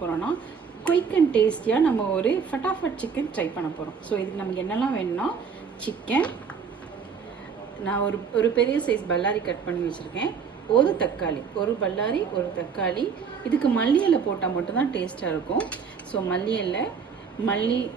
போகிறோன்னா quick and டேஸ்டியாக நம்ம ஒரு ஃபட்டாஃபட் சிக்கன் ட்ரை பண்ண போகிறோம். ஸோ இதுக்கு நமக்கு என்னெல்லாம் வேணும்னா சிக்கன், நான் ஒரு பெரிய சைஸ் பல்லாரி கட் பண்ணி வச்சுருக்கேன், ஒரு தக்காளி, ஒரு பல்லாரி ஒரு தக்காளி. இதுக்கு மல்லி இலை போட்டால் மட்டும்தான் டேஸ்ட்டாக இருக்கும். ஸோ மல்லி இலை,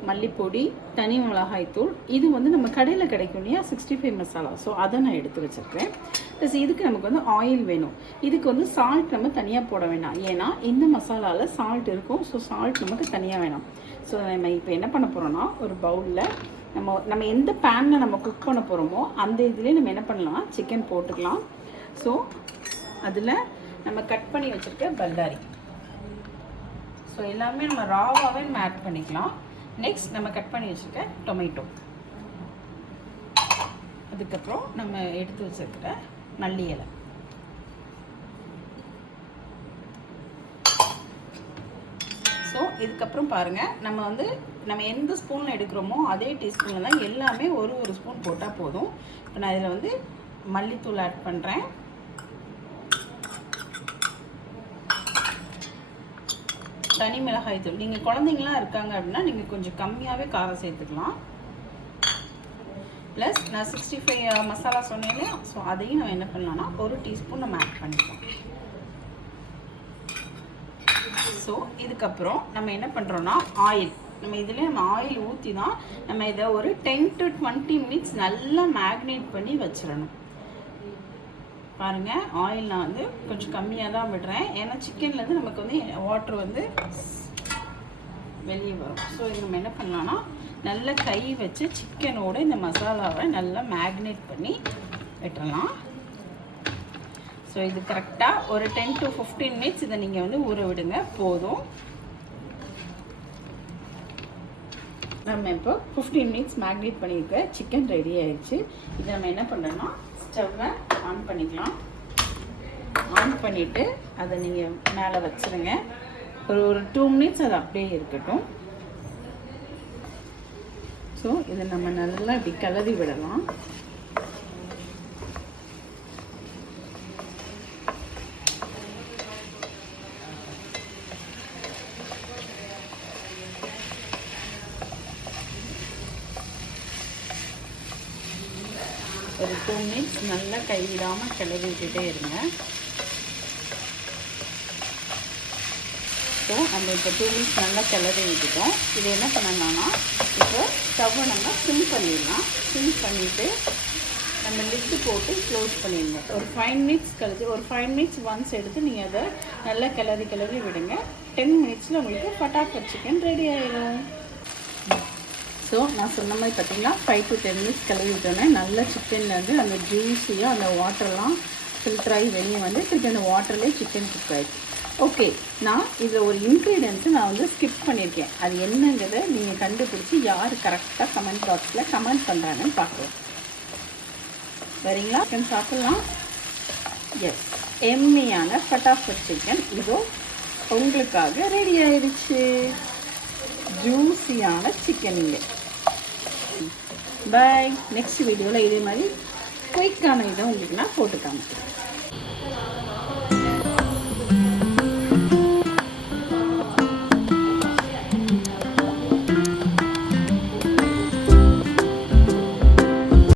மல்லிப்பொடி, தனி மிளகாய் தூள், இது வந்து நம்ம கடையில் கிடைக்கும் இல்லையா 65 மசாலா, ஸோ அதை நான் எடுத்து வச்சுருக்கேன். ப்ளஸ் இதுக்கு நமக்கு வந்து ஆயில் வேணும். இதுக்கு வந்து சால்ட் நம்ம தனியாக போட வேண்டாம், ஏன்னா இந்த மசாலாவில் சால்ட் இருக்கும். ஸோ சால்ட் நமக்கு தனியாக வேணாம். ஸோ நம்ம இப்போ என்ன பண்ண போகிறோன்னா ஒரு பவுலில் நம்ம எந்த பேனில் நம்ம குக் பண்ண போகிறோமோ அந்த இதுலேயே நம்ம என்ன பண்ணலாம், சிக்கன் போட்டுக்கலாம். ஸோ அதில் நம்ம கட் பண்ணி வச்சுருக்க பல்லாரி, ஸோ எல்லாமே நம்ம ராவாகவே நம்ம ஆட் பண்ணிக்கலாம். நெக்ஸ்ட் நம்ம கட் பண்ணி வச்சுருக்க டொமேட்டோ, அதுக்கப்புறம் நம்ம எடுத்து வச்சுருக்கிற மல்லி இலை, ஸோ இதுக்கப்புறம் பாருங்கள், நம்ம எந்த ஸ்பூனில் எடுக்கிறோமோ அதே டீஸ்பூனில் தான் எல்லாமே ஒரு ஸ்பூன் போட்டால் போதும். இப்போ நான் இதில் வந்து மல்லித்தூள் ஆட் பண்ணுறேன், தனி மிளகாய் தூள். நீங்கள் குழந்தைங்களாம் இருக்காங்க அப்படின்னா நீங்கள் கொஞ்சம் கம்மியாகவே காரம் சேர்த்துக்கலாம். ப்ளஸ் நான் 65 மசாலா சொன்னேன், ஸோ அதையும் நம்ம என்ன பண்ணலாம்னா ஒரு டீஸ்பூன் நம்ம ஆட் பண்ணிக்கலாம். ஸோ இதுக்கப்புறம் நம்ம என்ன பண்ணுறோன்னா ஆயில், நம்ம இதில் நம்ம ஆயில் ஊற்றி தான் நம்ம இதை ஒரு 10 to 20 மினிட்ஸ் நல்லா மேக்னேட் பண்ணி வச்சிடணும். பாருங்கள், ஆயில் நான் வந்து கொஞ்சம் கம்மியாக தான் விடுறேன், ஏன்னா சிக்கன்லேருந்து நமக்கு வந்து வாட்டர் வந்து வெளியே வரும். ஸோ இது நம்ம என்ன பண்ணலான்னா நல்லா கை வச்சு சிக்கனோட இந்த மசாலாவை நல்லா மேக்னேட் பண்ணி விட்டுறலாம். ஸோ இது கரெக்டாக ஒரு 10 to 15 மினிட்ஸ் இதை நீங்கள் வந்து ஊற விடுங்க, போதும். நம்ம இப்போ 15 மினிட்ஸ் மேக்னேட் பண்ணியிருக்க சிக்கன் ரெடி ஆயிடுச்சு. இதை நம்ம என்ன பண்ணுறோன்னா ஸ்டவ்வை ஆன் பண்ணிக்கலாம். ஆன் பண்ணிவிட்டு அதை நீங்கள் மேலே வச்சுருங்க. ஒரு 2 மினிட்ஸ் அது அப்படியே இருக்கட்டும். ஸோ இதை நம்ம நல்லா இப்படி கிளறி விடலாம். ஒரு 2 மினிட்ஸ் நல்லா கைவிடாமல் கிளறி விட்டுட்டே இருங்க. ஸோ நம்ம இப்போ 2 மினிட்ஸ் நல்லா கிளறி விட்டுட்டோம். இது என்ன பண்ணலாம்னா இப்போ ஸ்டவ்வை நம்ம சிம் பண்ணிடலாம். சிம் பண்ணிவிட்டு நம்ம லிட்டு போட்டு க்ளோஸ் பண்ணிடுங்க. ஒரு 5 மினிட்ஸ் கழிச்சு, ஒரு 5 மினிட்ஸ் ஒன்ஸ் எடுத்து நீங்கள் அதை நல்லா கிளறி விடுங்க. 10 மினிட்ஸில் உங்களுக்கு ஃபட்டாஃபட் சிக்கன் ரெடி ஆகிடும். ஸோ நான் சொன்ன மாதிரி பார்த்தீங்கன்னா 5 to 10 மினிட்ஸ் கிளறி விட்டோன்னே நல்லா சிக்கன்லேருந்து அந்த ஜூஸியாக அந்த வாட்டர்லாம் ஃபில்டர் ஆகி வெளியே வந்து திருப்பி அந்த வாட்டர்லேயே சிக்கன் குக் ஆகிடுச்சு. ஓகே, நான் இதில் ஒரு இன்க்ரீடியன்ஸு நான் வந்து ஸ்கிப் பண்ணியிருக்கேன். அது என்னங்கிறத நீங்கள் கண்டுபிடிச்சி யார் கரெக்டாக கமெண்ட் பாக்ஸில் கமெண்ட் பண்ணுறாங்கன்னு பார்க்கலாம். சரிங்களா? சிக்கன் சாப்பிட்லாம். எஸ், எம்மியான ஃபட்டாஃபட் சிக்கன் இதோ உங்களுக்காக ரெடி ஆயிடுச்சு. ஜூஸியான சிக்கன் இல்லை. பாய். நெக்ஸ்ட் வீடியோவில் இதே மாதிரி குயிக்கான இதை உங்களுக்கு நான் போட்டு காமிக்கிறேன்.